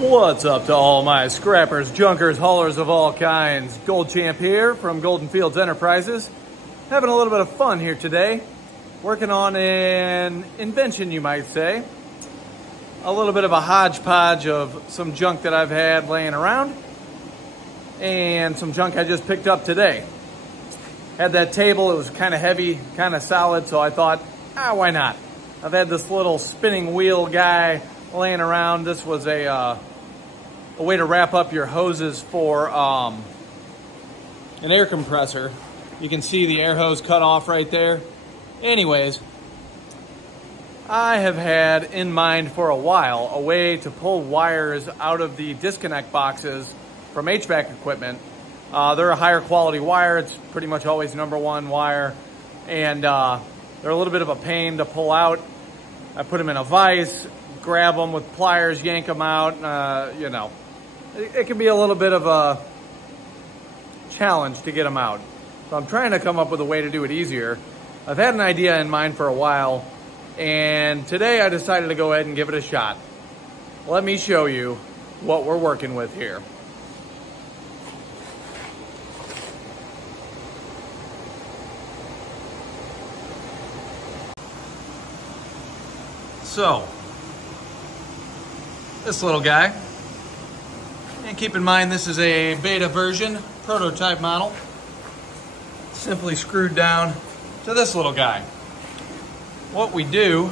What's up to all my scrappers, junkers, haulers of all kinds? Gold Champ here from Golden Fields Enterprises. Having a little bit of fun here today. Working on an invention, you might say. A little bit of a hodgepodge of some junk that I've had laying around. And some junk I just picked up today. Had that table, it was kind of heavy, kind of solid, so I thought, why not? I've had this little spinning wheel guy laying around. This was a way to wrap up your hoses for an air compressor. You can see the air hose cut off right there. Anyways, I have had in mind for a while a way to pull wires out of the disconnect boxes from HVAC equipment. They're a higher quality wire. It's pretty much always #1 wire, and they're a little bit of a pain to pull out. I put them in a vise, grab them with pliers, yank them out. You know, it can be a little bit of a challenge to get them out. So I'm trying to come up with a way to do it easier. I've had an idea in mind for a while, and today I decided to go ahead and give it a shot. Let me show you what we're working with here. So, this little guy, and keep in mind this is a beta version, prototype model, simply screwed down to this little guy. What we do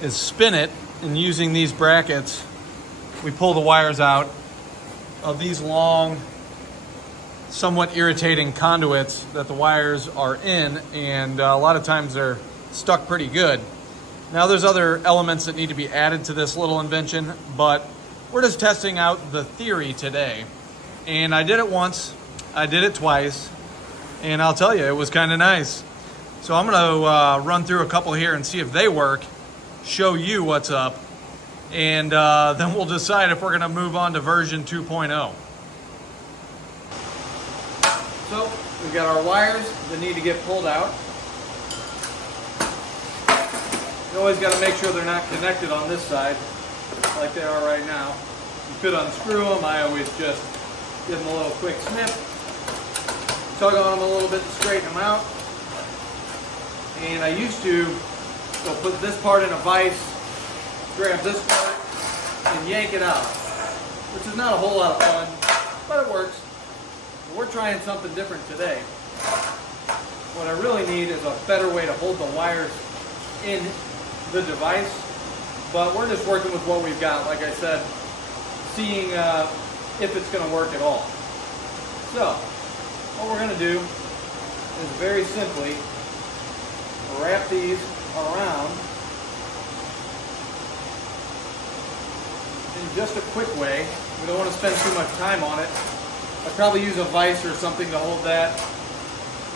is spin it, and using these brackets, we pull the wires out of these long, somewhat irritating conduits that the wires are in, and a lot of times they're stuck pretty good. Now there's other elements that need to be added to this little invention, but we're just testing out the theory today. And I did it once, I did it twice, and I'll tell you, it was kind of nice. So I'm gonna run through a couple here and see if they work, show you what's up, and then we'll decide if we're gonna move on to version 2.0. So we've got our wires that need to get pulled out. You always got to make sure they're not connected on this side like they are right now. You could unscrew them. I always just give them a little quick snip, tug on them a little bit to straighten them out. And I used to put this part in a vise, grab this part, and yank it out, which is not a whole lot of fun, but it works. We're trying something different today. What I really need is a better way to hold the wires in the device, but we're just working with what we've got, like I said, seeing if it's going to work at all. So what we're going to do is very simply wrap these around in just a quick way. We don't want to spend too much time on it. I'd probably use a vise or something to hold that.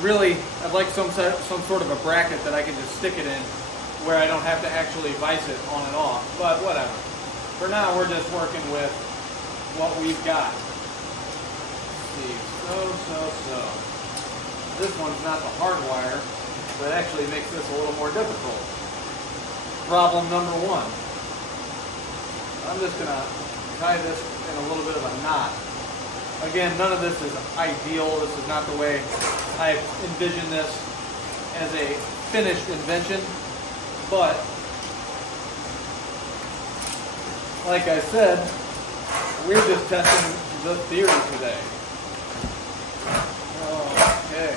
Really, I'd like some sort of a bracket that I can just stick it in, where I don't have to actually vise it on and off, but whatever. For now, we're just working with what we've got. Let's see, so. This one's not the hard wire, but actually makes this a little more difficult. Problem number one. I'm just gonna tie this in a little bit of a knot. Again, none of this is ideal. This is not the way I envision this as a finished invention. But, like I said, we're just testing the theory today. Okay.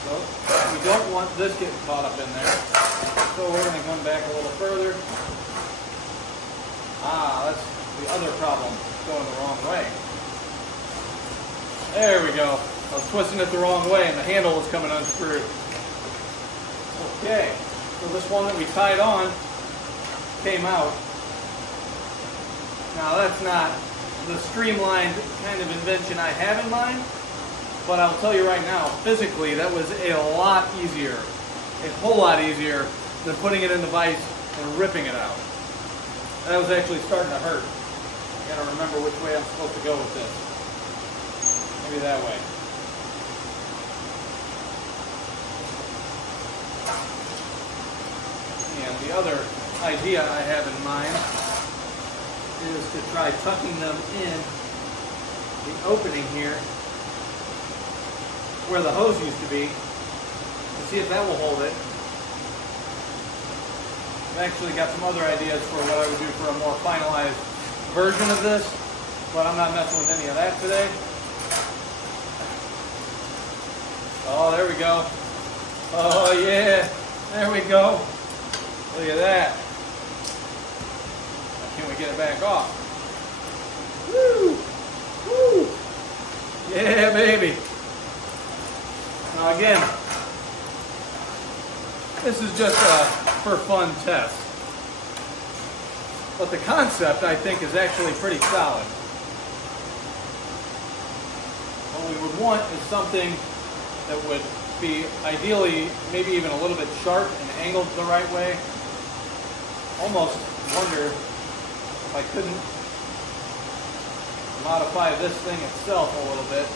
So, we don't want this getting caught up in there. So we're going to come back a little further. That's the other problem, going the wrong way. There we go. I was twisting it the wrong way and the handle was coming unscrewed. Okay, so this one that we tied on came out. Now that's not the streamlined kind of invention I have in mind, but I'll tell you right now, physically that was a lot easier, a whole lot easier than putting it in the vise and ripping it out. That was actually starting to hurt. I gotta remember which way I'm supposed to go with this. Maybe that way. And the other idea I have in mind is to try tucking them in the opening here where the hose used to be and see if that will hold it. I've actually got some other ideas for what I would do for a more finalized version of this, but I'm not messing with any of that today. Oh, there we go. Oh yeah, there we go. Look at that. Now, can we get it back off? Woo! Woo! Yeah, baby. Now again, this is just a for fun test. But the concept, I think, is actually pretty solid. What we would want is something that would be ideally maybe even a little bit sharp and angled the right way. Almost wonder if I couldn't modify this thing itself a little bit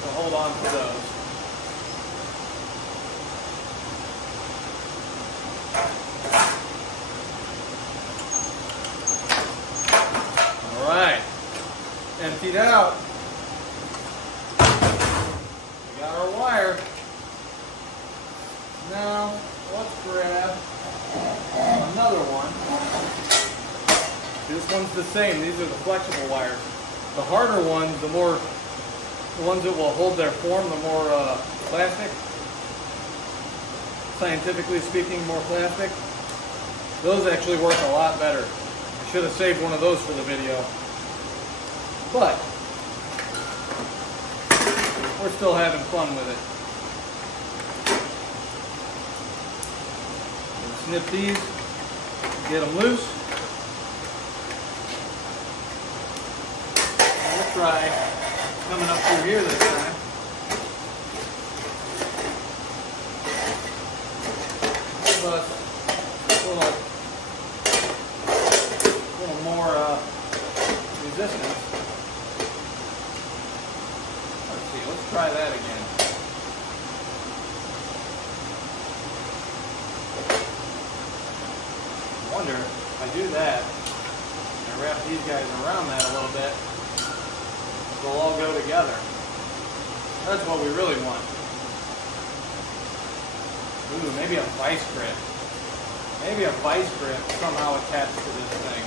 to hold on to those. All right, emptied out. Got our wire. Now, let's grab another one. This one's the same. These are the flexible wires. The harder ones, the ones that will hold their form, the more plastic. Scientifically speaking, more plastic. Those actually work a lot better. I should have saved one of those for the video. But we're still having fun with it. Snip these, get them loose. And we'll try coming up through here this time. Give us a little more resistance. Let's try that again. I wonder if I do that and I wrap these guys around that a little bit, they'll all go together. That's what we really want. Ooh, maybe a vice grip. Maybe a vice grip somehow attached to this thing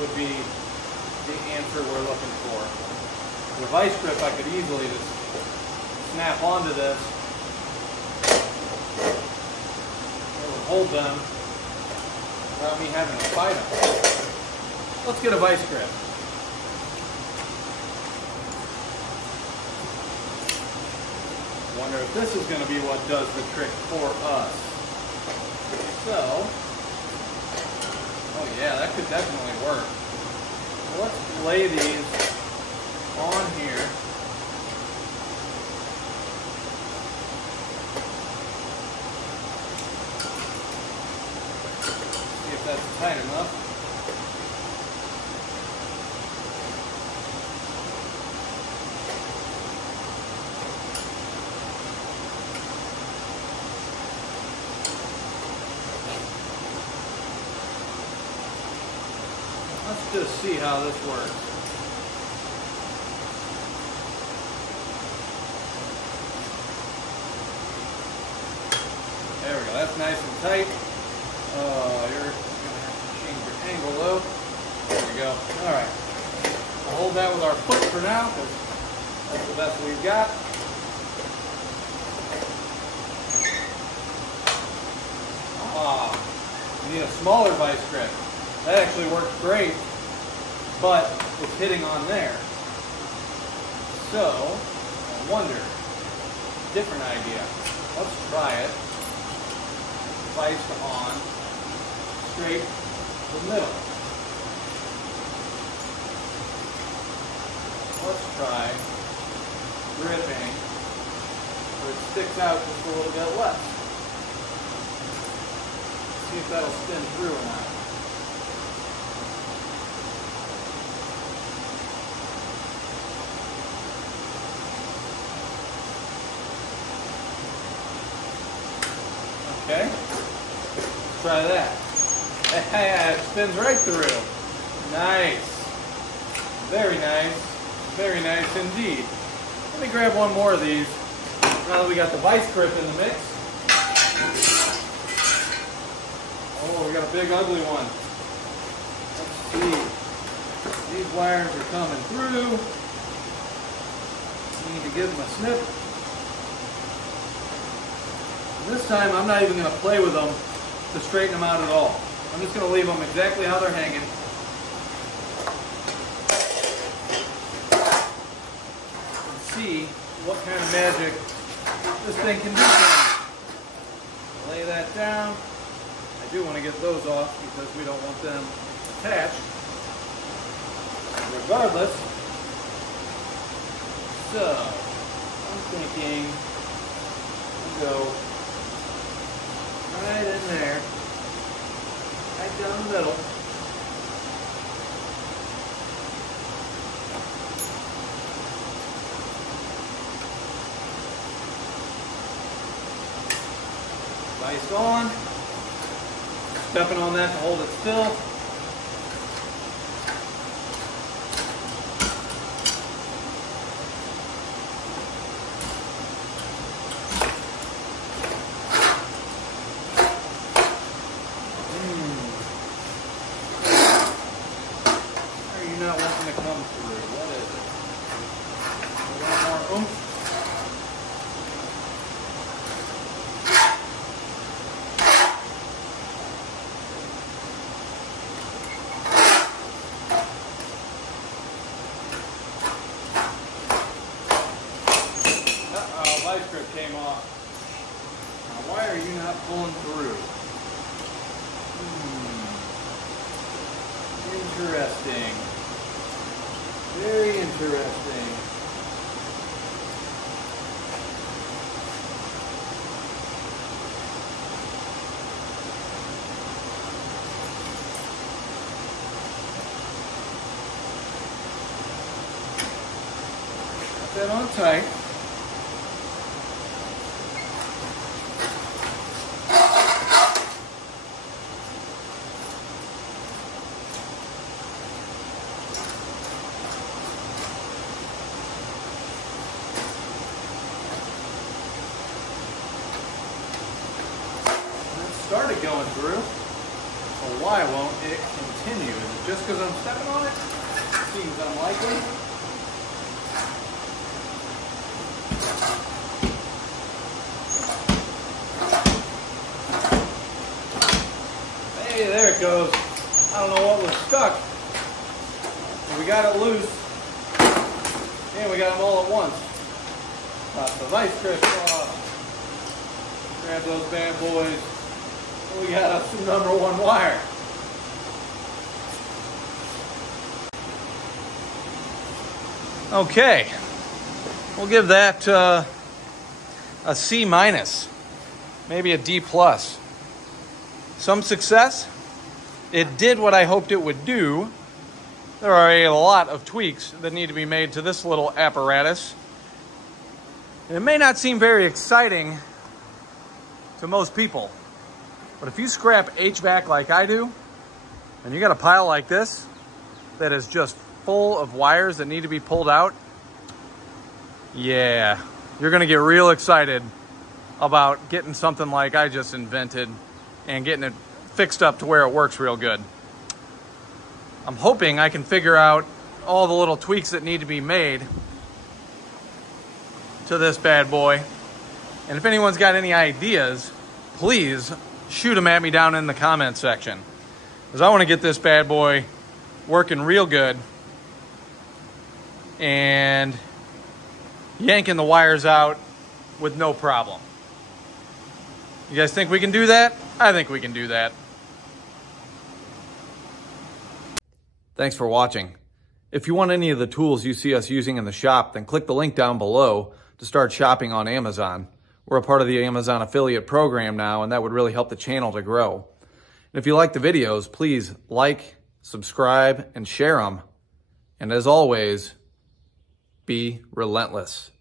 would be the answer we're looking for. The vice grip, I could easily just snap onto this. It would hold them without me having to fight them. Let's get a vice grip. Wonder if this is going to be what does the trick for us. So, oh yeah, that could definitely work. Let's lay these on here. See if that's tight enough. Let's just see how this works. There we go, that's nice and tight. You're going to have to change your angle though. There we go. Alright. We'll hold that with our foot for now because that's the best we've got. We need a smaller vice grip. That actually works great, but it's hitting on there. So, I wonder, different idea. Let's try it. Vice on, straight to the middle. Let's try gripping so it sticks out just a little bit less. See if that'll spin through or not. Okay, try that. It spins right through. Nice. Very nice. Very nice indeed. Let me grab one more of these now that we got the vice grip in the mix. Oh, we got a big ugly one. Let's see. These wires are coming through. Need to give them a snip. And this time I'm not even going to play with them to straighten them out at all. I'm just going to leave them exactly how they're hanging. And see what kind of magic this thing can do. Lay that down. I do want to get those off because we don't want them attached. Regardless, so I'm thinking we'll go right in there, right down the middle. Vice on. Stepping on that to hold it still. Are you not wanting to come through? What is it? A little more oomph. Vice grip came off. Now why are you not pulling through? Interesting. Very interesting. Got that on tight. Started going through, so why won't it continue? Is it just because I'm stepping on it? Seems unlikely. Hey, there it goes. I don't know what was stuck. We got it loose, and we got them all at once. Pop the vice grip off. Grab those bad boys. We got us some #1 wire. Okay, we'll give that a C-, maybe a D+. Some success. It did what I hoped it would do. There are a lot of tweaks that need to be made to this little apparatus. It may not seem very exciting to most people, but if you scrap HVAC like I do, and you got a pile like this that is just full of wires that need to be pulled out, yeah, you're gonna get real excited about getting something like I just invented and getting it fixed up to where it works real good. I'm hoping I can figure out all the little tweaks that need to be made to this bad boy. And if anyone's got any ideas, please shoot them at me down in the comment section, because I want to get this bad boy working real good and yanking the wires out with no problem. You guys think we can do that? I think we can do that. Thanks for watching. If you want any of the tools you see us using in the shop, then click the link down below to start shopping on Amazon. We're a part of the Amazon affiliate program now, and that would really help the channel to grow. And if you like the videos, please like, subscribe, and share them. And as always, be relentless.